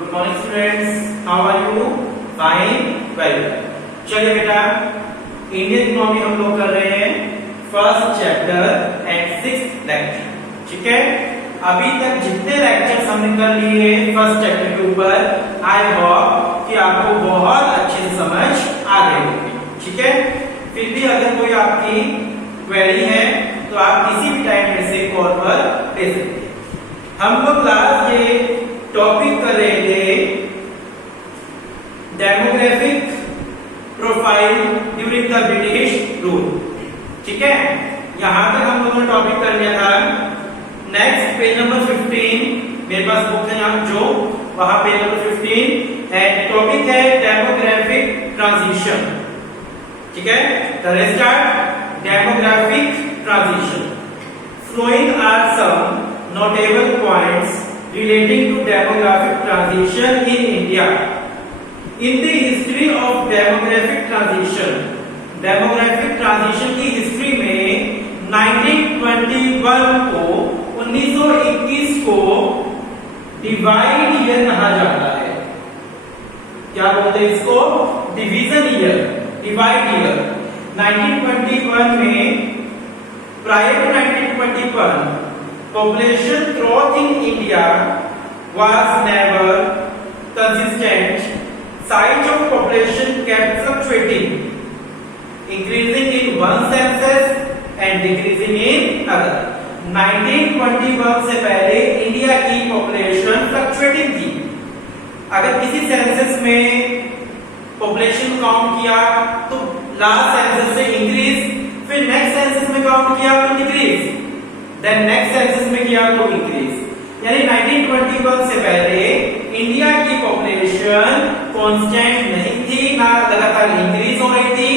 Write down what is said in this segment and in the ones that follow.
Good morning students, how are you? Fine, very good. चलिए बेटा, Indian economy हम लोग कर रहे हैं first chapter and sixth lecture. ठीक है, अभी तक जितने लेक्चर्स हमने कर लिए फर्स्ट चैप्टर के ऊपर, आई होप कि आपको बहुत अच्छे से समझ आ गई होगी। ठीक है, फिर भी अगर कोई आपकी क्वेरी है तो आप किसी भी टाइम में से कॉल पर ले सकते हैं। हम लोग लास्ट ये टॉपिक कर रहे थे demographic profile during the British rule. ठीक है, यहां तक हम लोगों ने टॉपिक कर लिया था। नेक्स्ट पेज नंबर 15 मेरे पास बुक है यहाँ जो, वहां पेज नंबर 15 एंड टॉपिक है डेमोग्राफिक ट्रांजिशन। ठीक है, तो let's start. Demographic transition following are some notable points relating to demographic transition in India. In the history of demographic transition की हिस्ट्री में 1921 को 1921 को डिवाइड ईयर कहा जाता है। क्या बोलते हैं इसको? Division year, divide year. 1921 में, prior to 1921, population growth in India was never consistent. Size of population kept fluctuating, increasing in one census and decreasing in other. 1921 से पहले इंडिया की पॉपुलेशन फ्लक्चुएटिंग थी। अगर किसी सेंसस में पॉपुलेशन काउंट किया तो लास्ट सेंसस से इंक्रीज, फिर नेक्स्ट सेंसस में काउंट किया तो डिक्रीज, देन नेक्स्ट सेंसस में किया तो इंक्रीज। यानी 1921 से पहले इंडिया की पॉपुलेशन कांस्टेंट नहीं थी, ना लगातार इंक्रीज हो रही थी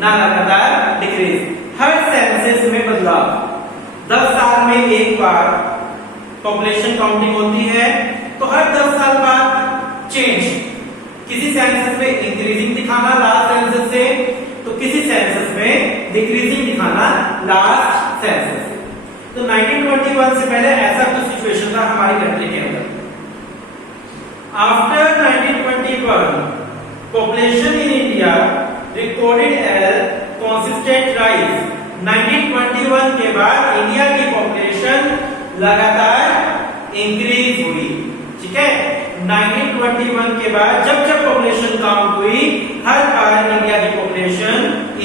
ना लगातार डिक्रीज। हर सेंसस में बदलाव, 10 साल में एक बार पॉपुलेशन काउंटिंग होती है, तो हर 10 साल बाद चेंज। किसी सेंसस में इंक्रीजिंग दिखाना लास्ट सेंसस से, तो किसी सेंसस में डिक्रीजिंग दिखाना लास्ट सेंसस से। तो 1921 से पहले ऐसा कुछ सिचुएशन था हमारी कंट्री के अंदर। After 1921 population in India recorded as consistent rise. 1921 के बाद इंडिया की पॉपुलेशन लगातार इंक्रीज हुई। ठीक है, 1921 के बाद जब जब पॉपुलेशन काउंट हुई, हर बार इंडिया की पॉपुलेशन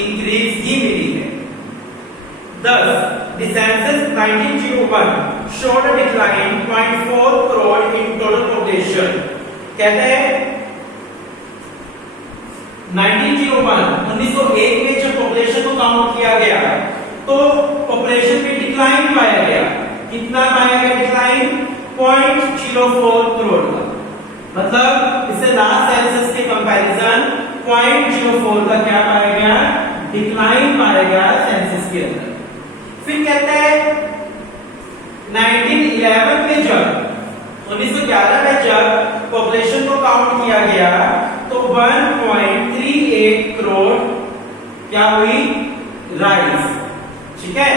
इंक्रीज ही मिली है। 10 The census 1901 showed a decline 0.4 crore in total population. कहते हैं 1901 में जब पॉपुलेशन को काउंट किया गया तो पॉपुलेशन में डिक्लाइन पाया गया। कितना पाया गया डिक्लाइन? 0.04 करोड़ का। मतलब इससे लास्ट सेंसस के कंपैरिजन 0.04 का क्या पाया गया? डिक्लाइन पाया गया सेंसस के अंदर। फिर कहते हैं 1911 में जब 1911 में जब पॉपुलेशन को काउंट किया गया तो 1.38 करोड़ क्या हुई? राइज। ठीक है,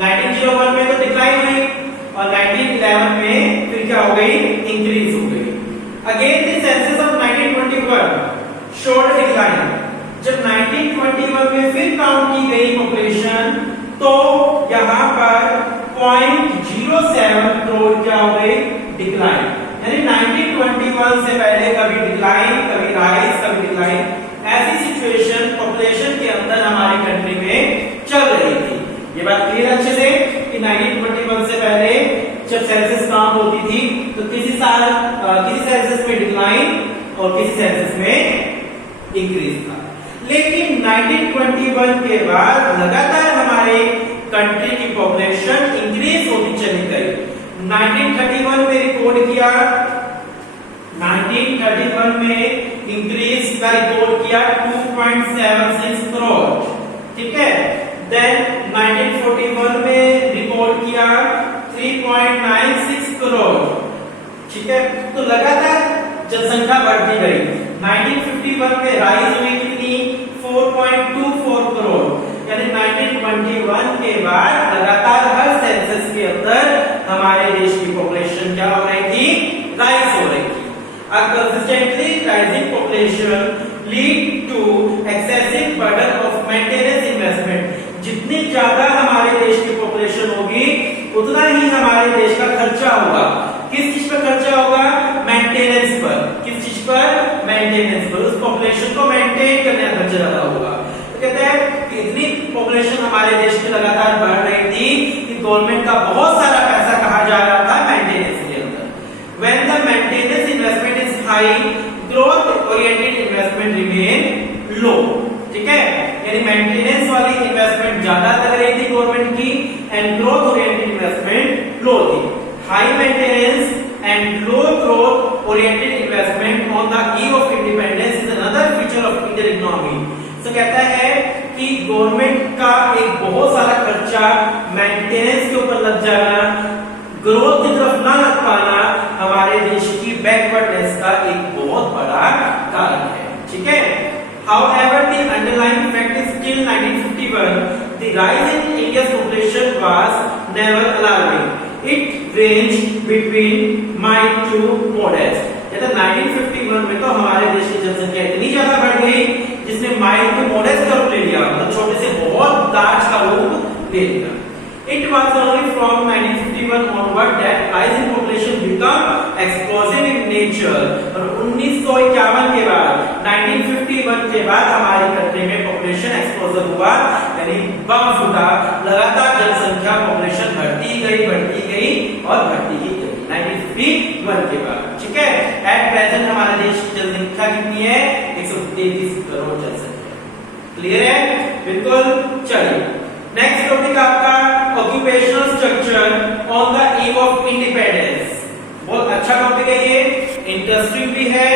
1901 में तो डिक्लाइन हुई और 1911 में फिर क्या हो गई? इंक्रीज हो गई। Again the census of 1921 showed decline. जब 1921 में फिर काउंट की गई पॉपुलेशन तो यहां पर 0.07 करोड़ क्या हो गए? डिक्लाइन। यानी 1921 से पहले कभी डिक्लाइन, कभी राइज, कभी डिक्लाइन, ऐसी सिचुएशन पॉपुलेशन के अंदर हमारी कंट्री में चल रही थी। ये बात क्लियर अच्छे से कि 1921 से पहले जब सेंसस काउंट होती थी तो किसी सेंसस में डिक्लाइन और किसी सेंसस में इंक्रीज था। लेकिन 1921 के बाद लगातार हमारे कंट्री की पॉपुलेशन इंक्रीज होती चली गई। 1931 में रिकॉर्ड किया, 1931 में इंक्रीज का रिकॉर्ड किया 2.76 करोड़। ठीक है, देन 1941 में रिकॉर्ड किया 3.96 करोड़। ठीक है, तो लगातार जनसंख्या बढ़ती गई। 1951 में राइज हुई कितनी? 4.24 करोड़। यानी 1921 के बाद लगातार हर सेंसस के अंदर हमारे देश की पॉपुलेशन क्या हो रही थी? राइज हो रही थी। population lead to excessive burden of maintenance investment। जितनी ज्यादा हमारे देश की पॉपुलेशन होगी उतना ही हमारे देश का खर्चा होगा। किस चीज पर खर्चा होगा? मेंटेनेंस पर। किस चीज पर? मेंटेनेंस पर। उस पॉपुलेशन को मेंटेन करने का खर्चा ज्यादा होगा। तो कहते हैं कि इतनी पॉपुलेशन हमारे देश की लगातार बढ़ रही थी कि गवर्नमेंट का बहुत सारा पैसा कहाँ जा रहा था? मेंटेनेंस के अंदर। When the maintenance investment is high, growth oriented investment remain low। ठीक है, यानी मेंटेनेंस वाली इन्वेस्टमेंट ज्यादा लग रही थी गवर्नमेंट की and growth oriented investment low थी। High maintenance and low growth oriented investment on the eve of independence is another feature of Indian economy. So कहता है कि गवर्नमेंट का एक बहुत सारा खर्चा मेंटेनेंस के ऊपर लग जाना, ग्रोथ की तरफ ना लग पाना हमारे देश की बैकवर्डनेस का एक बहुत बड़ा कारण है। ठीक है, however the underlying fact is still 1951 the rise in India's population was never alarming। it ranged between mild to modest। यानी 1951 में तो हमारे देश की जनसंख्या इतनी ज्यादा बढ़ गई जिसने माइल्ड टू मॉडेस्ट का रूप ले लिया, मतलब छोटे से बहुत लार्ज का रूप ले लिया। It was only from 1951 onward that rise in population become explosive in nature। और 1951 के बाद 1951 के बाद हमारी कंट्री में पॉपुलेशन एक्सप्लोजन हुआ, यानी बम फूटा। लगातार जनसंख्या पॉपुलेशन बढ़ती गई और बढ़ती ही गई 1951 के बाद। ठीक है, एट प्रेजेंट हमारे देश की जनसंख्या कितनी है? 133 करोड़ जनसंख्या। क्लियर है? बिल्कुल। चलिए नेक्स्ट टॉपिक आपका occupational structure on the eve of independence. बहुत अच्छा टॉपिक है ये, इंटरेस्टिंग भी है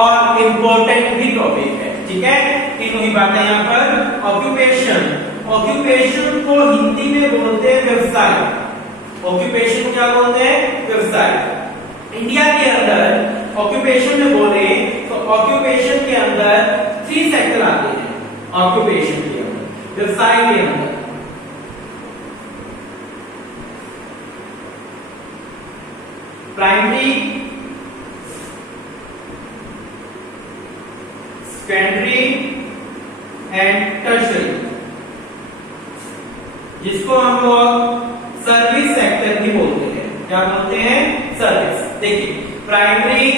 और इंपॉर्टेंट भी टॉपिक है। ठीक है, तीनों ही बातें यहाँ पर। ऑक्यूपेशन को हिंदी में बोलते हैं व्यवसाय। ऑक्यूपेशन को क्या बोलते हैं? व्यवसाय। इंडिया के अंदर ऑक्यूपेशन में बोले तो ऑक्यूपेशन के अंदर 3 सेक्टर आते हैं। ऑक्यूपेशन के अंदर, व्यवसाय के अंदर प्राइमरी, सेकेंडरी एंड टर्शियरी, जिसको हम लोग सर्विस सेक्टर भी बोलते हैं। क्या बोलते हैं? सर्विस। देखिए, प्राइमरी,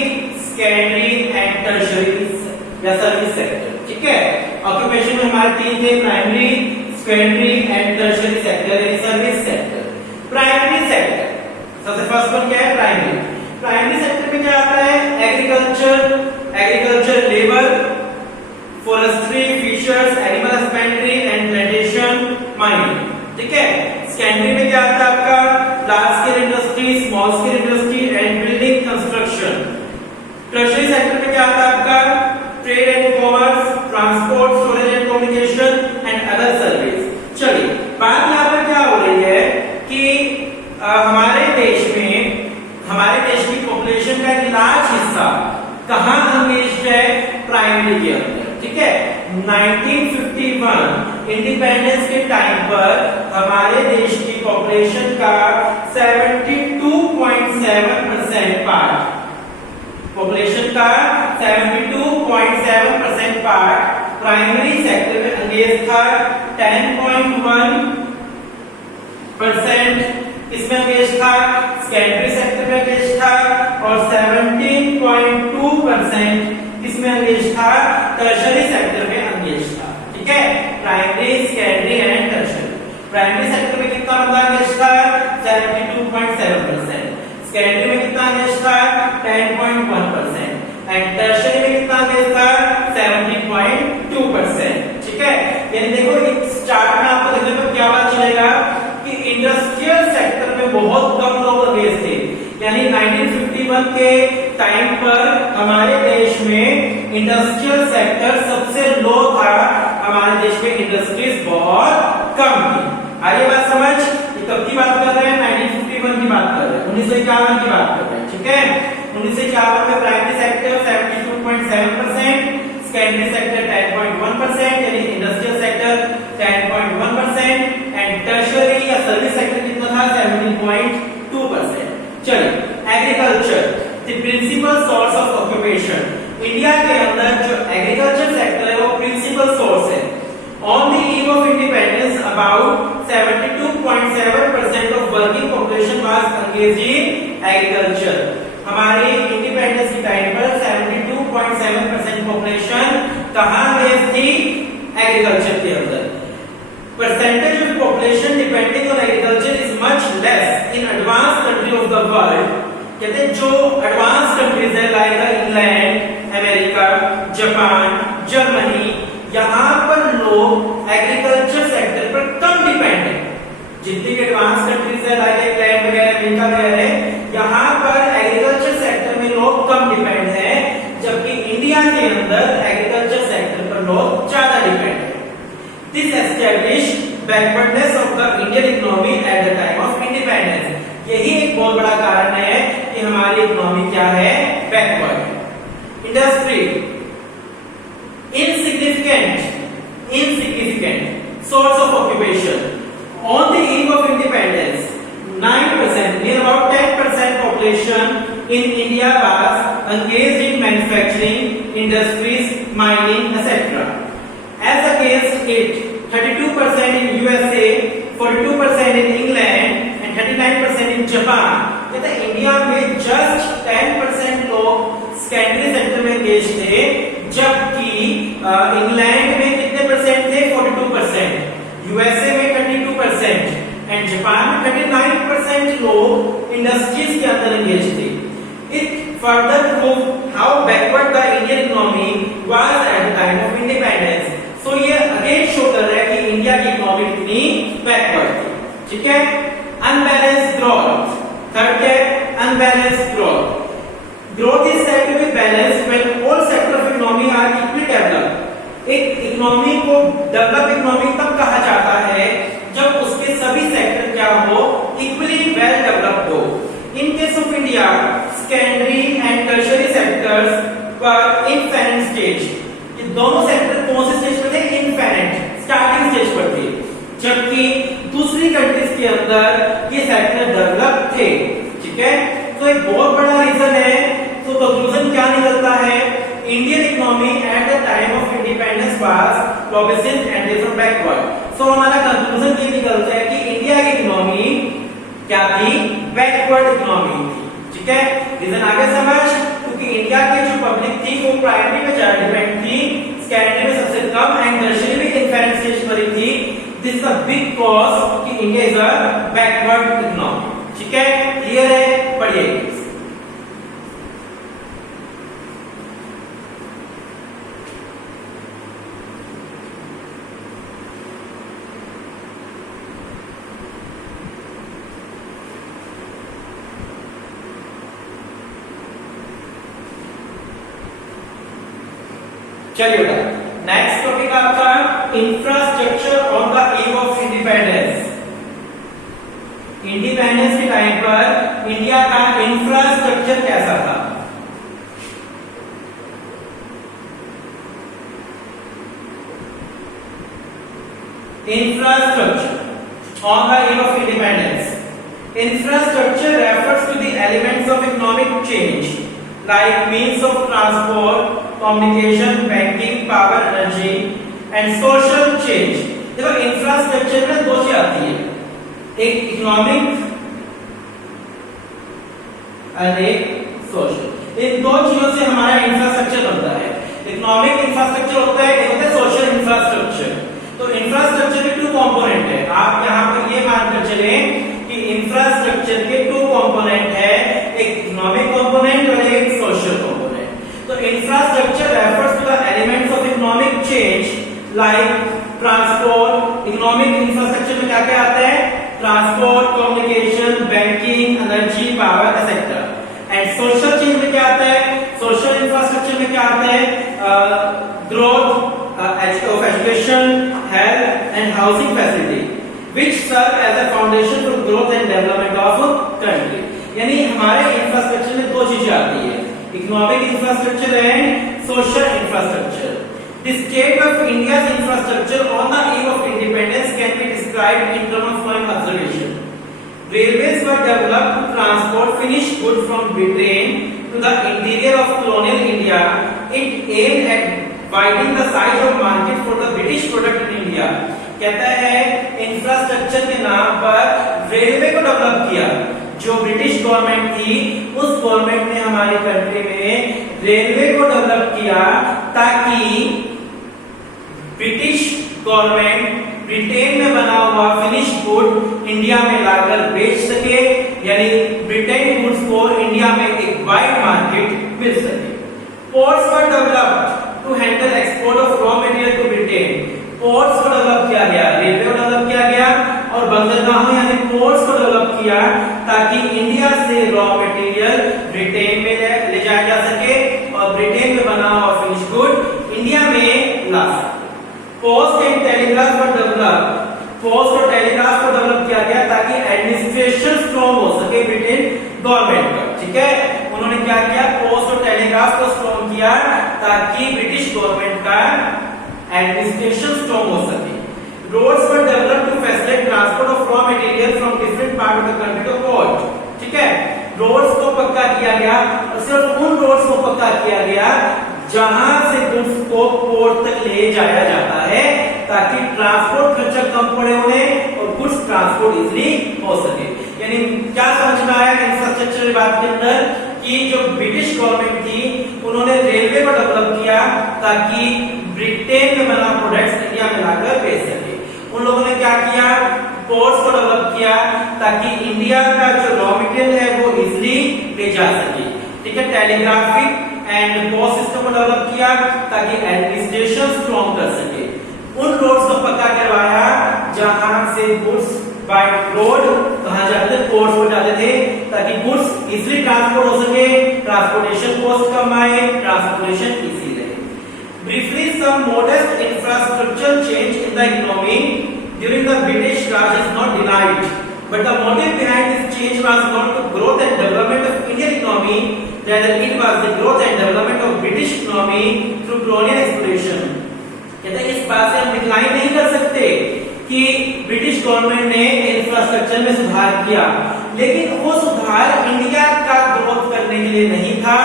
सेकेंडरी एंड टर्शियरी या सर्विस सेक्टर। ठीक है, ऑक्यूपेशन में हमारे 3 थे, primary, secondary and tertiary sector यानी सर्विस सेक्टर। प्राइमरी सेक्टर सबसे फर्स्ट वन क्या है? प्राइमरी सेक्टर में क्या आता है? Agriculture labour, forestry, fishers, animal husbandry and plantation, mining. ठीक है, सेकेंडरी में क्या आता है आपका? Large scale industry, small scale industry and building construction. Tertiary sector में क्या आता है आपका? Trade and commerce, transport, storage and communication and other service. चलिए, बात यहाँ पर क्या हो रही है कि हमारे देश की पॉपुलेशन का एक लार्ज हिस्सा कहां एंगेज्ड है? प्राइमरी के अंदर। ठीक है, 1951 इंडिपेंडेंस के टाइम पर हमारे देश की पॉपुलेशन का 72.7% पार्ट, पॉपुलेशन का 72.7% पार्ट प्राइमरी सेक्टर में एंगेज था। 10.1% इसमें एंगेज था, सेकेंडरी सेक्टर में एंगेज था और 17.2% इसमें एंगेज था, टर्शियरी सेक्टर में एंगेज था। ठीक है, primary, secondary and tertiary. Primary sector में कितना बंदा एंगेज था? 72.7%। सेकेंडरी में कितना एंगेज था? 10.1% एंड टर्शियरी में कितना एंगेज था? 70.2%। ठीक है, यानी देखो इस चार्ट में आपको देखने को क्या बात चलेगा कि इंडस्ट्रियल सेक्टर में बहुत कम लोग एंगेज थे। यानी 1951 के टाइम पर हमारे देश में इंडस्ट्रियल सेक्टर सबसे लो था। हमारे देश में इंडस्ट्रीज बहुत कम थी। आइए बात समझ, ये कब की बात कर रहे हैं? 1951 की बात कर रहे हैं, 1951 की बात कर रहे हैं। ठीक है, 1951 में प्राइमरी सेक्टर 72.7%, सेकेंडरी सेक्टर 10.1% यानी इंडस्ट्रियल सेक्टर 10.1% एंड टर्शियरी या सर्विस सेक्टर कितना था? 17.2%। चलिए, agriculture the principal source of occupation. India के अंदर जो एग्रीकल्चर सेक्टर है वो प्रिंसिपल सोर्स है। On the eve of independence about 72.7% of working population was engaged in agriculture. हमारे इंडिपेंडेंस के टाइम पर 72.7% पॉपुलेशन कहां एंगेज थी? एग्रीकल्चर के अंदर। Percentage of population depending on agriculture is much less in advanced country of the world। कहते हैं जो एडवांस कंट्रीज है like England, America, Japan, Germany, यहाँ पर लोग एग्रीकल्चर सेक्टर पर कम डिपेंड है। जितनी भी एडवांस कंट्रीज है लाइक इंग्लैंड वगैरह, अमेरिका वगैरह, यहाँ पर एग्रीकल्चर सेक्टर में लोग कम डिपेंड है, जबकि इंडिया के अंदर एग्रीकल्चर सेक्टर पर लोग ज्यादा डिपेंड है। This established backwardness of the Indian economy at the time of independence। यही एक बहुत बड़ा कारण है कि हमारी इकोनॉमी क्या है? Backward. Industry insignificant source of occupation। On the eve of independence, 9%, near about 10% population in India was engaged in manufacturing, industries, mining, etc. As against it, 32% in USA, 42% in England and 39% in Japan। कहते हैं India में just 10% लोग secondary sector में engage थे, जबकि England में कितने percent थे? 42%, यूएसए में 32% एंड जापान में 39% लोग इंडस्ट्रीज के अंदर एंगेज थे। It further proved how backward the Indian economy was at the time of independence। तो ये अगेन शो कर रहा है कि इंडिया की इकोनॉमी कितनी बैकवर्ड थी। ठीक है। Unbalanced growth. थर्ड क्या है? Unbalanced growth. Growth is said to be balanced when all sector of economy are equally developed. एक इकोनॉमी को डेवलप इकोनॉमी तब कहा जाता है जब उसके सभी सेक्टर क्या हो? इक्वली वेल डेवलप्ड हो। In case of India, secondary and tertiary sectors were in infant stage. दोनों सेक्टर कौन से स्टेज पर थे? इन्फेनेंट, स्टार्टिंग स्टेज पर थे, जबकि दूसरी कंट्रीज के अंदर ये सेक्टर डेवलप थे। ठीक है। तो एक बहुत बड़ा रीजन है। तो कंक्लूजन क्या निकलता है? Indian economy at the time of independence was progressive and is backward. So हमारा कंक्लूजन ये निकलता है कि इंडिया की इकोनॉमी क्या थी? बैकवर्ड इकोनॉमी थी। ठीक है। रीजन आगे समझ, क्योंकि इंडिया की जो पब्लिक थी वो प्राइमरी पे ज्यादा डिपेंड थी, सेकेंडरी में सबसे कम एंड टर्शियरी में इन्फेरेंट स्टेज पर थी। This is a big cause कि India is a backward economy. ठीक है। क्लियर है? पढ़िए। चलिए बेटा, नेक्स्ट टॉपिक आपका infrastructure on the eve of independence. Independence के टाइम पर इंडिया का इंफ्रास्ट्रक्चर कैसा था? Infrastructure on the eve of independence. Infrastructure refers to the elements of economic change like means of transport, communication, banking, power, energy and social change। देखो infrastructure में दो चीजें आती है, एक इकोनॉमिक और एक सोशल। इन दो चीजों से हमारा इंफ्रास्ट्रक्चर बनता है। इकोनॉमिक इंफ्रास्ट्रक्चर होता है, एक होता है सोशल इंफ्रास्ट्रक्चर। तो इंफ्रास्ट्रक्चर के 2 कंपोनेंट है। आप यहाँ पर ये मानकर चले कि इंफ्रास्ट्रक्चर के 2 कंपोनेंट है, एक इकोनॉमिक कंपोनेंट और एक सोशल कंपोनेंट। तो infrastructure refers to the elements of economic change like transport. Economic infrastructure में क्या क्या आता है? Transport, communication, banking, energy, power etcetera. And social change में क्या आता है? सोशल इंफ्रास्ट्रक्चर में क्या आता है? Growth of education, health and housing facility which serve as a foundation for growth and development of country। यानी हमारे इंफ्रास्ट्रक्चर में दो चीजें आती है, economic infrastructure and social infrastructure. The state of India's infrastructure on the eve of independence can be described in terms of following observation. Railways were developed to transport finished goods from Britain to the interior of colonial India it aim at widening the size of market for the British product in India. कहता है infrastructure के नाम पर railway को develop किया। जो British government थी उस गवर्नमेंट ने हमारी कंट्री में रेलवे को डेवलप किया ताकि ब्रिटिश गवर्नमेंट ब्रिटेन में बना हुआ फिनिश गुड इंडिया में लाकर बेच सके, यानी ब्रिटेन गुड्स को इंडिया में एक वाइड मार्केट मिल सके। Ports were developed to handle export of raw material to Britain. Ports को डेवलप किया गया, रेलवे को डेवलप किया गया और बंदरगाहों यानी पोर्ट्स को डेवलप किया ताकि इंडिया से रॉ मटेरियल ब्रिटेन में ले जाया जा सके और ब्रिटेन में बना हुआ फिनिश गुड इंडिया में ला सके। पोस्ट एंड टेलीग्राफ को डेवलप, पोस्ट और टेलीग्राफ को डेवलप किया गया ताकि एडमिनिस्ट्रेशन स्ट्रॉन्ग हो सके ब्रिटेन गवर्नमेंट का। ठीक है, उन्होंने क्या किया, पोस्ट और टेलीग्राफ को स्ट्रॉन्ग किया ताकि ब्रिटिश गवर्नमेंट का एडमिनिस्ट्रेशन स्ट्रॉन्ग हो सके। Roads were developed to facilitate transport of raw material from different part of the country to port. ठीक है, रोड्स को पक्का किया गया और सिर्फ उन रोड्स को पक्का किया गया जहां से गुड्स को पोर्ट तक ले जाया जाता है ताकि ट्रांसपोर्ट खर्चा कम पड़े उन्हें और गुड्स ट्रांसपोर्ट इजीली हो सके। यानी क्या समझ में आया इंफ्रास्ट्रक्चर की बात के अंदर कि जो ब्रिटिश गवर्नमेंट थी उन्होंने रेलवे को डेवलप किया ताकि ब्रिटेन में बना प्रोडक्ट्स इंडिया में लाकर बेच सके। उन लोगों ने क्या किया, पोर्ट्स को डेवलप किया ताकि इंडिया का जो रॉ मटेरियल है वो इजीली ले जा सके। ठीक है, टेलीग्राफिक एंड पोस्ट सिस्टम को डेवलप किया ताकि एडमिनिस्ट्रेशन स्ट्रॉन्ग कर सके। उन रोड्स को पक्का करवाया जहां से गुड्स बाय रोड कहां जाते थे, पोर्ट्स को जाते थे ताकि गुड्स इजीली ट्रांसपोर्ट हो सके, ट्रांसपोर्टेशन कॉस्ट कम आए, ट्रांसपोर्टेशन इजी रहे। Briefly, some modest infrastructural change in the economy during the British Raj is not denied, but the motive behind this change was not the growth and development of Indian economy, rather it was the growth and development of British economy through colonial exploration. कहते हैं इस बात से हम decline नहीं कर सकते कि ब्रिटिश गवर्नमेंट ने इंफ्रास्ट्रक्चर में सुधार किया, लेकिन वो सुधार इंडिया का ग्रोथ करने के लिए नहीं था,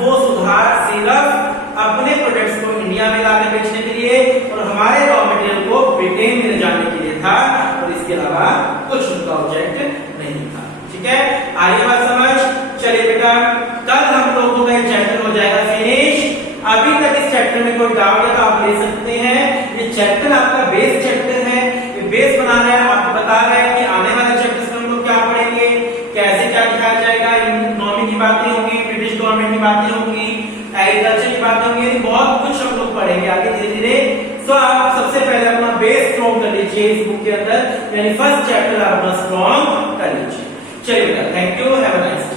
वो सुधार सिर्फ अपने प्रोडक्ट्स को इंडिया में लाकर बेचने के लिए और हमारे रॉ मटेरियल को ब्रिटेन में ले जाने के लिए था और इसके अलावा कुछ उनका ऑब्जेक्ट नहीं था। ठीक है, आगे बात समझ। चलिए बेटा, कल हम लोगों का चैप्टर हो जाएगा फिनिश। अभी तक इस चैप्टर में कोई डाउट है तो आप ले सकते हैं। ये चैप्टर आपका बेस चैप्टर है, ये बेस बना रहे हैं, आपको बता रहे हैं कि आने वाले चैप्टर्स में हम लोग क्या पढ़ेंगे, कैसे क्या दिखाया जाएगा, इकोनॉमी की बातें होंगी, ब्रिटिश गवर्नमेंट की बातें होंगी, एग्रीकल्चर की बातें होंगी, बहुत कुछ हम लोग पढ़ेंगे आगे धीरे धीरे। तो आप सबसे पहले अपना बेस स्ट्रॉन्ग कर लीजिए इस बुक के अंदर, यानी फर्स्ट चैप्टर आप अपना स्ट्रॉन्ग कर लीजिए। चलिए बेटा, thank you, have a nice